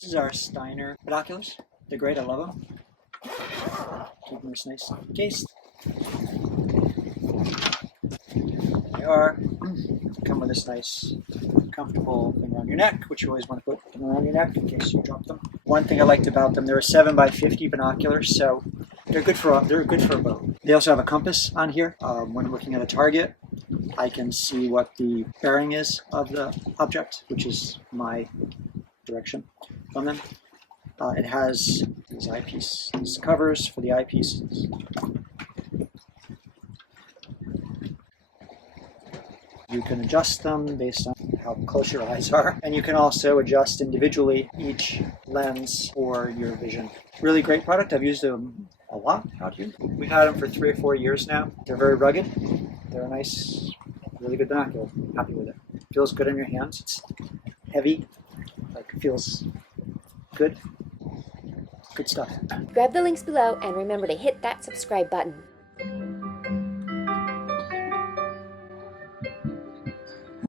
This is our Steiner binoculars. They're great, I love them. Keep them nice case. There they are. Come with this nice, comfortable thing around your neck, which you always want to put them around your neck in case you drop them. One thing I liked about them, they're a 7x50 binoculars, so they're good for a boat. They also have a compass on here. When I'm looking at a target, I can see what the bearing is of the object, which is my direction from them. It has these eyepiece, these covers for the eyepieces. You can adjust them based on how close your eyes are, and you can also adjust individually each lens for your vision. Really great product. I've used them a lot out here. We've had them for 3 or 4 years now. They're very rugged. They're a nice, really good binocular. Happy with it. Feels good in your hands. It's heavy, like it feels good. Good stuff. Grab the links below and remember to hit that subscribe button.